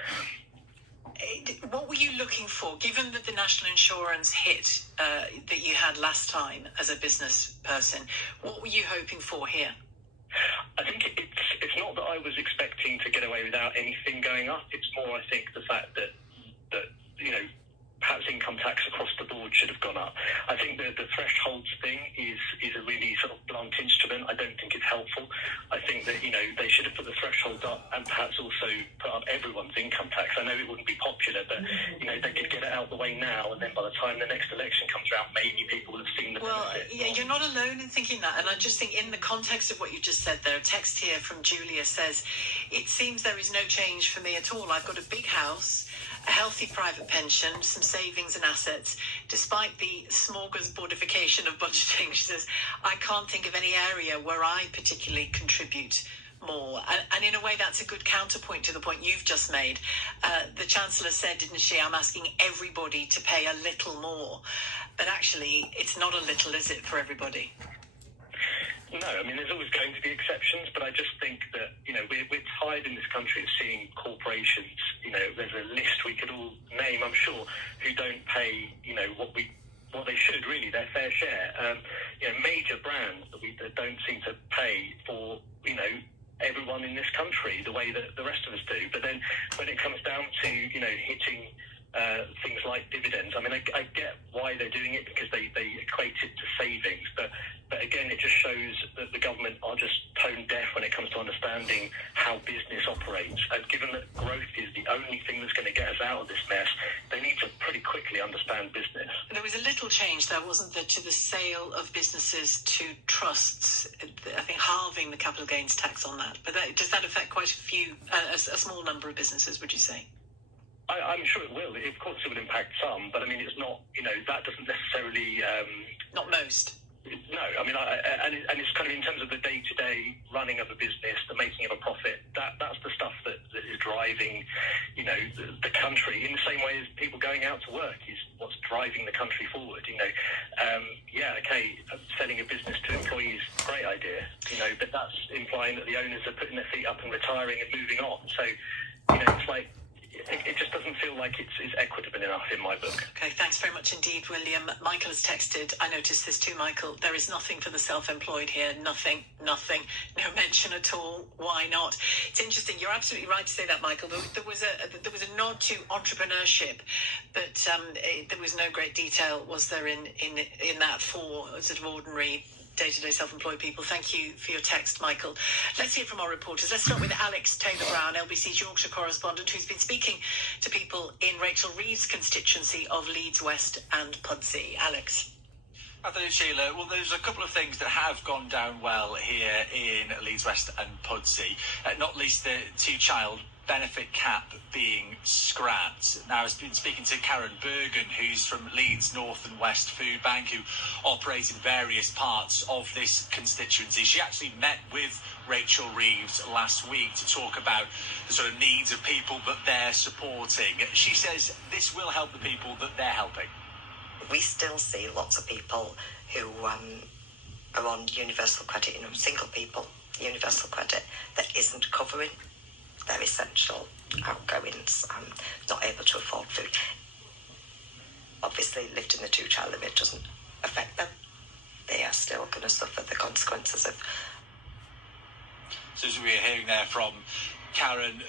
What were you looking for, given that the national insurance hit that you had last time as a business person? What were you hoping for here? I think it's not that I was expecting to get away without anything going up. It's more, I think, the fact that perhaps income tax across the board should have gone up. I think the thresholds thing is a really sort of blunt instrument. I don't think it's helpful. I think that, they should have put the threshold up and perhaps also put up everyone's income tax. I know it wouldn't be popular, but, they could get it out of the way now, and then by the time the next election comes around, maybe people will have seen the benefit. Yeah, you're not alone in thinking that. And I just think in the context of what you just said there, a text here from Julia says, it seems there is no change for me at all. I've got a big house, a healthy private pension, some savings and assets. Despite the smorgasbordification of budgeting, she says, I can't think of any area where I particularly contribute more. And in a way, that's a good counterpoint to the point you've just made. The Chancellor said, didn't she, I'm asking everybody to pay a little more. But actually, it's not a little, is it, for everybody? No, I mean, there's always going to be exceptions, but I just think that, we're tired in this country of seeing corporations, there's a list we could all name, I'm sure, who don't pay, what they should, really, their fair share. Major brands that don't seem to pay for, everyone in this country the way that the rest of us do. But then when it comes down to, hitting things like dividends, I mean, I get why they're doing it, because they equate it to savings. But again, it just shows that the government are just tone deaf when it comes to understanding how business operates. And given that growth is the only thing that's going to get us out of this mess, they need to pretty quickly understand business. There was a little change there, wasn't there, to the sale of businesses to trusts, I think halving the capital gains tax on that. But does that affect quite a small number of businesses, would you say? I'm sure it will. Of course, it will impact some, but I mean, it's not, that doesn't necessarily... Not most. No, I mean, and it's kind of in terms of the day-to-day running of a business, the making of a profit. That's the stuff that is driving, the country. In the same way as people going out to work is what's driving the country forward. Selling a business to employees, great idea. But that's implying that the owners are putting their feet up and retiring and moving on. So, it's like. It just doesn't feel like it's equitable enough in my book. Okay, thanks very much indeed, William. Michael has texted, I noticed this too, Michael, there is nothing for the self-employed here. Nothing. No mention at all. Why not? It's interesting. You're absolutely right to say that, Michael. There was a nod to entrepreneurship, but there was no great detail, was there, in that for sort of ordinary day-to-day self-employed people. Thank you for your text, Michael. Let's hear from our reporters. Let's start with Alex Taylor-Brown, LBC's Yorkshire correspondent, who's been speaking to people in Rachel Reeves' constituency of Leeds West and Pudsey. Alex. Afternoon, Sheila. Well, there's a couple of things that have gone down well here in Leeds West and Pudsey, not least the two-child benefit cap being scrapped. Now, I've been speaking to Karen Bergen, who's from Leeds North and West Food Bank, who operates in various parts of this constituency. She actually met with Rachel Reeves last week to talk about the sort of needs of people that they're supporting. She says this will help the people that they're helping. We still see lots of people who are on universal credit, single people, universal credit, that isn't covering their essential outgoings, not able to afford food. Obviously, lifting the two-child limit doesn't affect them. They are still going to suffer the consequences of. So as we were hearing there from Karen,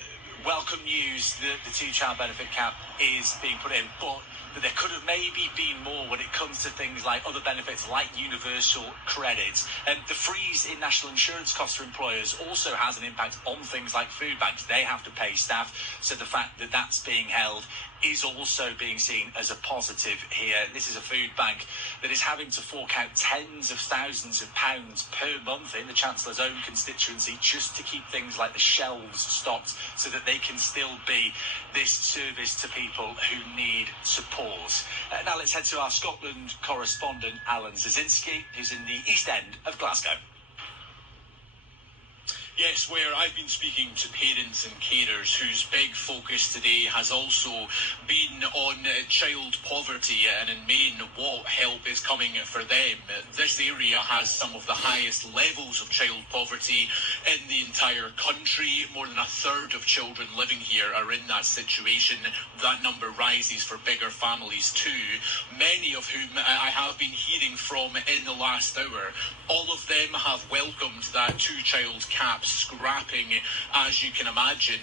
welcome news that the two-child benefit cap is being put in, but that there could have maybe been more when it comes to things like other benefits like universal credit. And the freeze in national insurance costs for employers also has an impact on things like food banks. They have to pay staff, so the fact that that's being held is also being seen as a positive here. This is a food bank that is having to fork out tens of thousands of pounds per month in the Chancellor's own constituency just to keep things like the shelves stocked so that they can still be this service to people who need support. Now let's head to our Scotland correspondent, Alan Zazinski, who's in the East End of Glasgow. Yes, where I've been speaking to parents and carers whose big focus today has also been on child poverty and in Maine what help is coming for them. This area has some of the highest levels of child poverty in the entire country. More than a third of children living here are in that situation. That number rises for bigger families too, many of whom I have been hearing from in the last hour. All of them have welcomed that two-child cap scrapping, as you can imagine,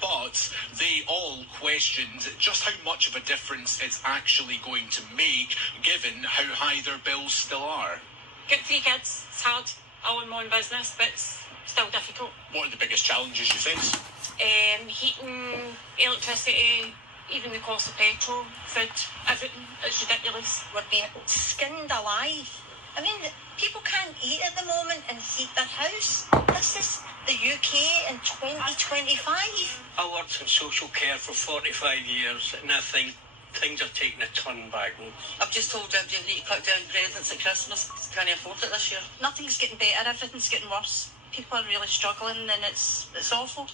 but they all questioned just how much of a difference it's actually going to make, given how high their bills still are. Got 3 kids, it's hard. I own my own business, but it's still difficult. What are the biggest challenges you face? Heating, electricity, even the cost of petrol, food, everything. It's ridiculous. We're being skinned alive. I mean, people can't eat at the moment and heat their house. This is the UK in 2025. I worked in social care for 45 years and I think things are taking a turn backwards. I've just told everybody you need to cut down presents at Christmas. Can't afford it this year. Nothing's getting better, everything's getting worse. People are really struggling and it's awful.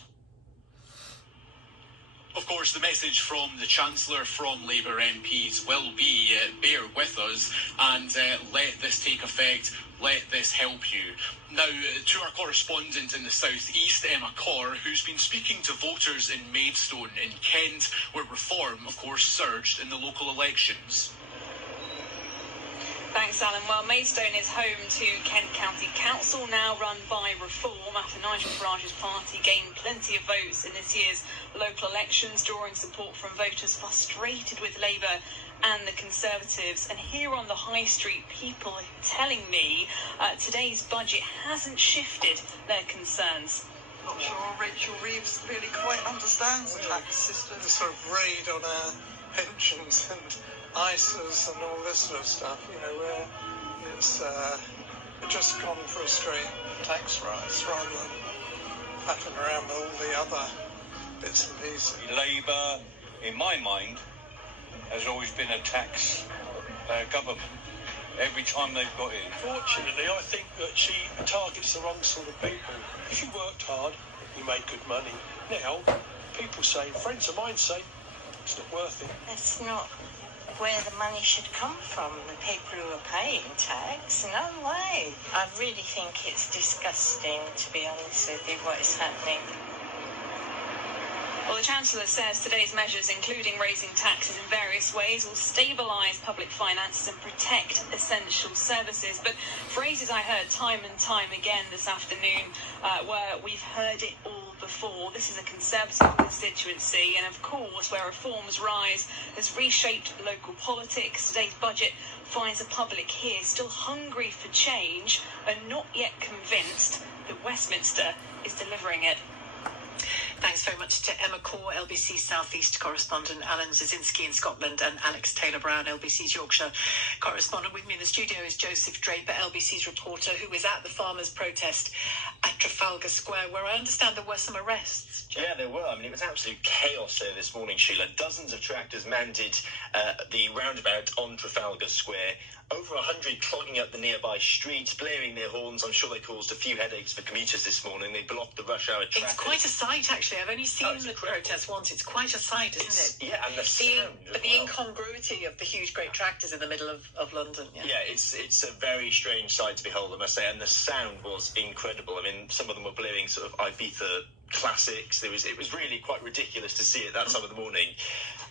Of course, the message from the Chancellor, from Labour MPs will be bear with us and let this take effect, let this help you. Now, to our correspondent in the South East, Emma Corr, who's been speaking to voters in Maidstone in Kent, where Reform, of course, surged in the local elections. Thanks, Alan. Well, Maidstone is home to Kent County Council, now run by Reform, after Nigel Farage's party gained plenty of votes in this year's local elections, drawing support from voters frustrated with Labour and the Conservatives. And here on the High Street, people telling me today's budget hasn't shifted their concerns. Not sure Rachel Reeves really quite understands the tax system. The sort of raid on our pensions and ISAs and all this sort of stuff, where it's just gone for a straight tax rise rather than faffing around with all the other bits and pieces. Labour, in my mind, has always been a tax government. every time they've got in. Fortunately, I think that she targets the wrong sort of people. If you worked hard, you made good money. Now, people say, friends of mine say, it's not worth it. It's not where the money should come from, the people who are paying tax. No way. I really think it's disgusting, to be honest with you, what is happening. Well, the Chancellor says today's measures, including raising taxes in various ways, will stabilise public finances and protect essential services. But phrases I heard time and time again this afternoon were, we've heard it all before. This is a Conservative constituency, and of course, where reforms rise has reshaped local politics. Today's budget finds the public here still hungry for change and not yet convinced that Westminster is delivering it. Thanks very much to Emma Core, LBC South East correspondent, Alan Zazinski in Scotland, and Alex Taylor-Brown, LBC's Yorkshire correspondent. With me in the studio is Joseph Draper, LBC's reporter, who was at the farmers' protest at Trafalgar Square, where I understand there were some arrests. Yeah, there were. I mean, it was absolute chaos there this morning, Sheila. Dozens of tractors manded the roundabout on Trafalgar Square. Over 100 clogging up the nearby streets, blaring their horns. I'm sure they caused a few headaches for commuters this morning. They blocked the rush hour traffic. It's quite a sight, actually. I've only seen the protest once. It's quite a sight, isn't it? Yeah, and the sound But the incongruity of the huge, great tractors in the middle of London. Yeah, it's a very strange sight to behold, I must say. And the sound was incredible. I mean, some of them were blaring sort of Ibiza classics. It was really quite ridiculous to see it that time of the morning.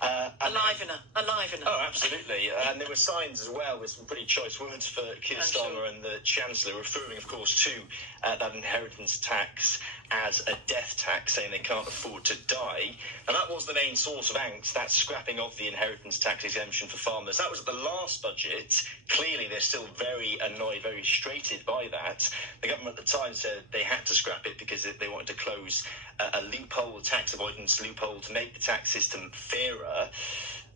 Alivener. Oh, absolutely. And there were signs as well with some pretty choice words for Keir Starmer and the Chancellor, referring, of course, to that inheritance tax as a death tax, saying they can't afford to die. And that was the main source of angst, that scrapping of the inheritance tax exemption for farmers. That was at the last budget. Clearly, they're still very annoyed, very frustrated by that. The government at the time said they had to scrap it because they wanted to close a loophole, a tax avoidance loophole, to make the tax system fairer.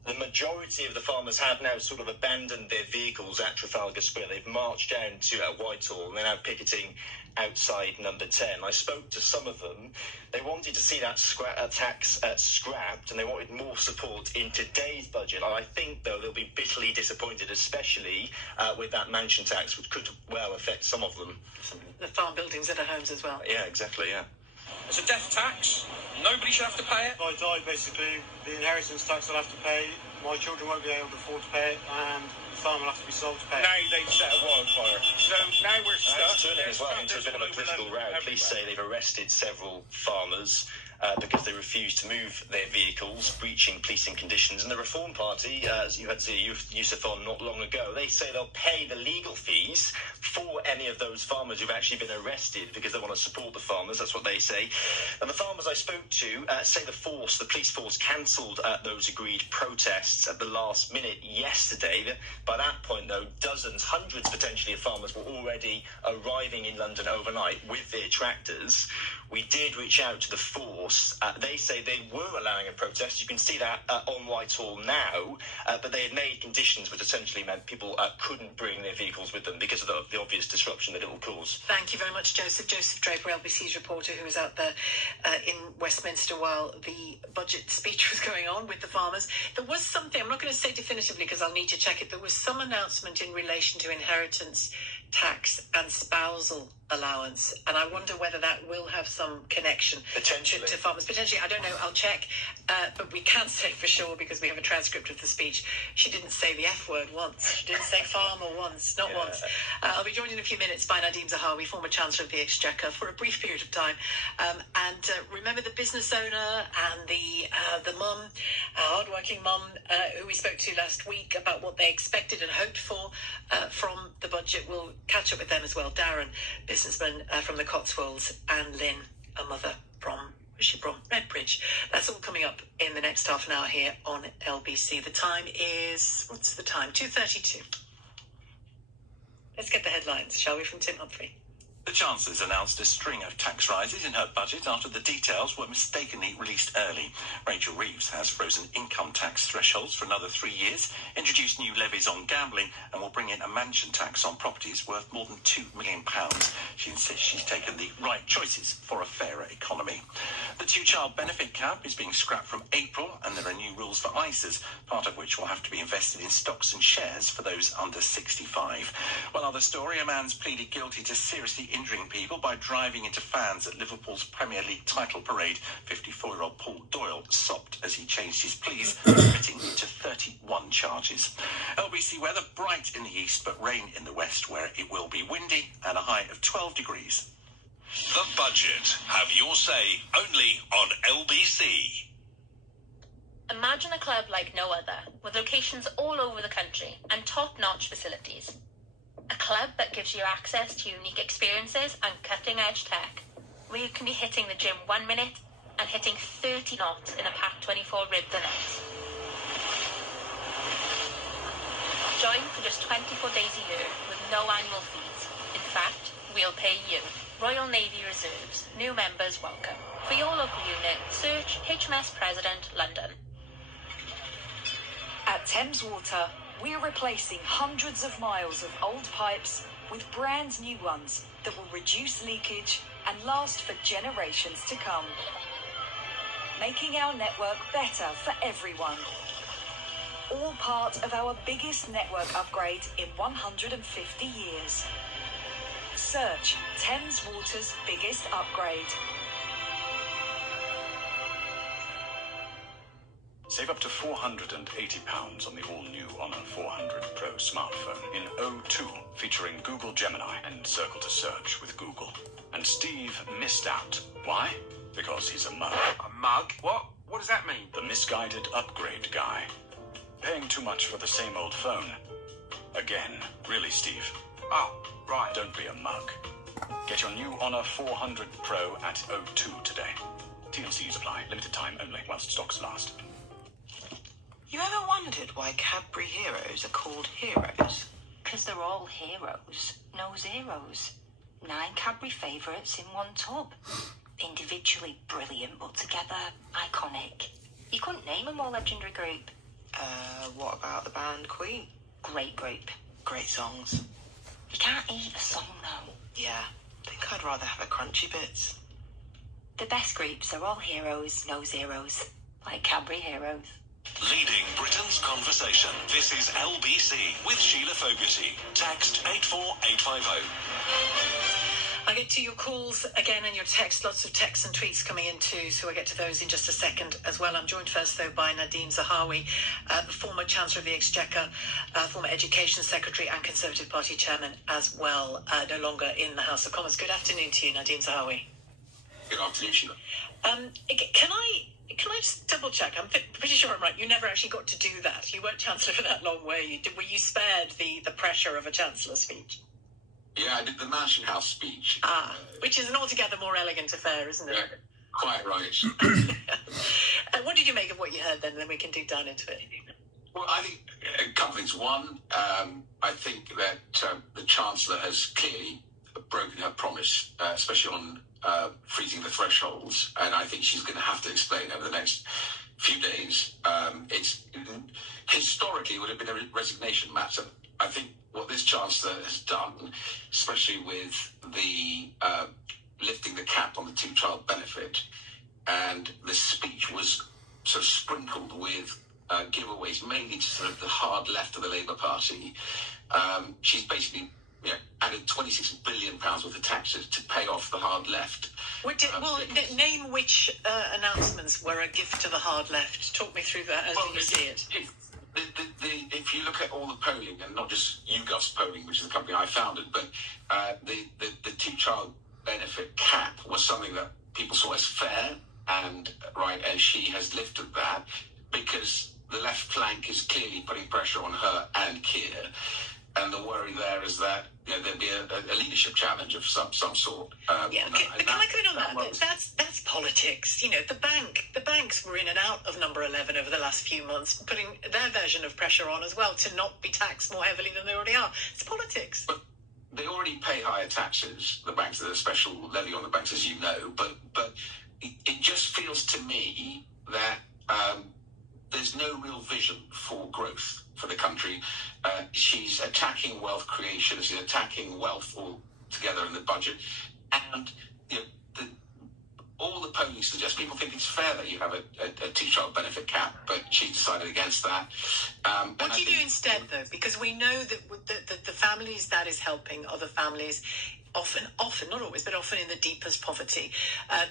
The majority of the farmers have now sort of abandoned their vehicles at Trafalgar Square. They've marched down to Whitehall and they're now picketing outside Number 10. I spoke to some of them. They wanted to see that tax scrapped, and they wanted more support in today's budget. And I think, though, they'll be bitterly disappointed, especially with that mansion tax, which could well affect some of them. The farm buildings at their homes as well. Yeah, exactly, yeah. It's a death tax. Nobody should have to pay it. If I die, basically, the inheritance tax I'll have to pay. My children won't be able to afford to pay it, and the farm will have to be sold to pay it. Now they've set a wildfire. So now we're stuck. It's turning as well into a bit of a political row. Police say they've arrested several farmers because they refused to move their vehicles, breaching policing conditions. And the Reform Party, as you had Zia Youssef on not long ago, they say they'll pay the legal fees for any of those farmers who've actually been arrested because they want to support the farmers. That's what they say. And the farmers I spoke to say the police force cancelled those agreed protests at the last minute yesterday. By that point, though, dozens, hundreds potentially of farmers were already arriving in London overnight with their tractors. We did reach out to the force. They say they were allowing a protest. You can see that on Whitehall now, but they had made conditions which essentially meant people couldn't bring their vehicles with them because of the obvious disruption that it will cause. Thank you very much, Joseph. Joseph Draper, LBC's reporter, who was out there in Westminster while the budget speech was going on with the farmers. There was something, I'm not going to say definitively because I'll need to check it, there was some announcement in relation to inheritance tax and spousal allowance, and I wonder whether that will have some connection to farmers. Potentially, I don't know, I'll check, but we can say for sure, because we have a transcript of the speech, she didn't say the F word once. She didn't say farmer once, not once. I'll be joined in a few minutes by Nadeem Zahawi, former Chancellor of the Exchequer, for a brief period of time. And remember the business owner and the mum, hard-working mum, who we spoke to last week about what they expected and hoped for from the budget. We'll catch up with them as well. Darren, businessman from the Cotswolds, and Lynn, a mother from Redbridge. That's all coming up in the next half an hour here on LBC. The time is, what's the time? 2:32. Let's get the headlines, shall we, from Tim Humphrey? The Chancellor's announced a string of tax rises in her budget after the details were mistakenly released early. Rachel Reeves has frozen income tax thresholds for another 3 years, introduced new levies on gambling, and will bring in a mansion tax on properties worth more than £2 million. She insists she's taken the right choices for a fairer economy. The two-child benefit cap is being scrapped from April, and there are new rules for ISAs, part of which will have to be invested in stocks and shares for those under 65. One other story, a man's pleaded guilty to seriously injuring people by driving into fans at Liverpool's Premier League title parade. 54-year-old Paul Doyle sobbed as he changed his pleas, admitting to 31 charges. LBC weather, bright in the east but rain in the west, where it will be windy and a high of 12 degrees. The Budget. Have your say only on LBC. Imagine a club like no other, with locations all over the country and top-notch facilities. A club that gives you access to unique experiences and cutting-edge tech, where you can be hitting the gym 1 minute and hitting 30 knots in a Pac 24 rib the next. Join for just 24 days a year with no annual fees. In fact, we'll pay you. Royal Navy Reserves. New members welcome. For your local unit, search HMS President, London. At Thames Water, we're replacing hundreds of miles of old pipes with brand new ones that will reduce leakage and last for generations to come. Making our network better for everyone. All part of our biggest network upgrade in 150 years. Search Thames Water's biggest upgrade. Save up to £480 on the all-new Honor 400 Pro smartphone in O2, featuring Google Gemini and Circle to Search with Google. And Steve missed out. Why? Because he's a mug. A mug? What? What does that mean? The misguided upgrade guy. Paying too much for the same old phone. Again. Really, Steve. Oh, right. Don't be a mug. Get your new Honor 400 Pro at O2 today. TLCs apply. Limited time only whilst stocks last. You ever wondered why Cadbury Heroes are called heroes? Because they're all heroes, no zeros. 9 Cadbury favourites in one tub. Individually brilliant, but together iconic. You couldn't name a more legendary group. What about the band Queen? Great group. Great songs. You can't eat a song, though. Yeah, I think I'd rather have the crunchy bits. The best groups are all heroes, no zeros. Like Cadbury Heroes. Leading Britain's conversation. This is LBC with Sheila Fogarty. Text 84850. I'll get to your calls again and your texts. Lots of texts and tweets coming in too, so we'll get to those in just a second as well. I'm joined first, though, by Nadhim Zahawi, the former Chancellor of the Exchequer, former Education Secretary and Conservative Party Chairman as well, no longer in the House of Commons. Good afternoon to you, Nadhim Zahawi. Good afternoon, Sheila. Can I just double check? I'm pretty sure I'm right. You never actually got to do that. You weren't Chancellor for that long, were you? Were you spared the pressure of a Chancellor speech? Yeah, I did the Mansion House speech. Which is an altogether more elegant affair, isn't it? Yeah, quite right. What did you make of what you heard then? And then we can dig down into it. Well, I think a couple of things. One, I think that the Chancellor has clearly broken her promise, especially on freezing the thresholds, and I think she's going to have to explain over the next few days. It's historically it would have been a resignation matter. I think what this Chancellor has done, especially with the lifting the cap on the two-child benefit, and the speech was sort of sprinkled with giveaways, mainly to sort of the hard left of the Labour Party. She's basically added £26 billion worth of taxes to pay off the hard left. Name which announcements were a gift to the hard left. Talk me through that as you see it. If you look at all the polling, and not just YouGov's polling, which is the company I founded, but the two-child benefit cap was something that people saw as fair, and she has lifted that because the left flank is clearly putting pressure on her and Keir. And the worry there is that there'd be a leadership challenge of some sort. But can I come in on that? That's politics. The banks were in and out of number 11 over the last few months, putting their version of pressure on as well to not be taxed more heavily than they already are. It's politics. they already pay higher taxes, the banks. There's a special levy on the banks, as you know, but it just feels to me that there's no real vision for growth for the country. She's attacking wealth creation, she's attacking wealth altogether in the budget, and all the polling suggests people think it's fair that you have a two-child benefit cap, but she's decided against that. What do you do instead, though? Because we know that the families that is helping are the families often, not always, but often in the deepest poverty.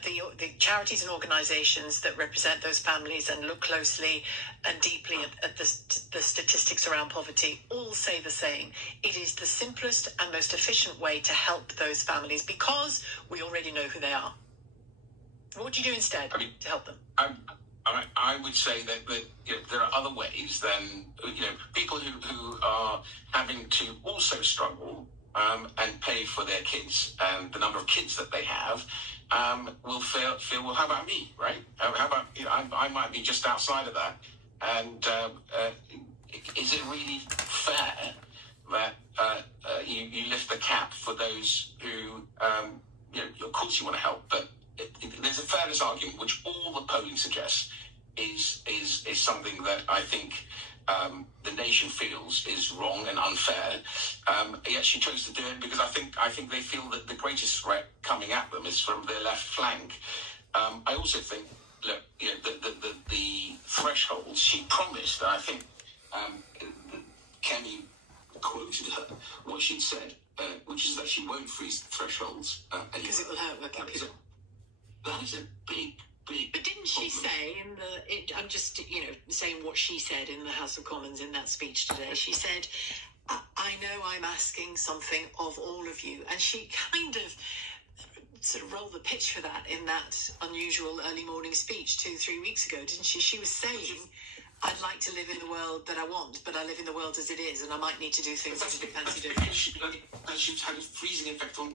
The charities and organisations that represent those families and look closely and deeply at the statistics around poverty all say the same. It is the simplest and most efficient way to help those families because we already know who they are. What do you do instead to help them? I would say that there are other ways than people who are having to also struggle and pay for their kids and the number of kids that they have will feel well, how about me, right? How about I might be just outside of that, and is it really fair that you lift the cap for those who of course you want to help, but there's a fairness argument which all the polling suggests is something that I think the nation feels is wrong and unfair. Yet she chose to do it because I think they feel that the greatest threat coming at them is from their left flank. I also think the thresholds she promised, and I think Kemi quoted her what she'd said, which is that she won't freeze the thresholds because it will hurt working people. That is a big But didn't she say I'm just saying what she said in the House of Commons in that speech today. She said, I know I'm asking something of all of you, and she kind of sort of rolled the pitch for that in that unusual early morning speech 2-3 weeks ago, didn't she? She was saying, I'd like to live in the world that I want, but I live in the world as it is, and I might need to do things that I fancy doing. She's had a freezing effect on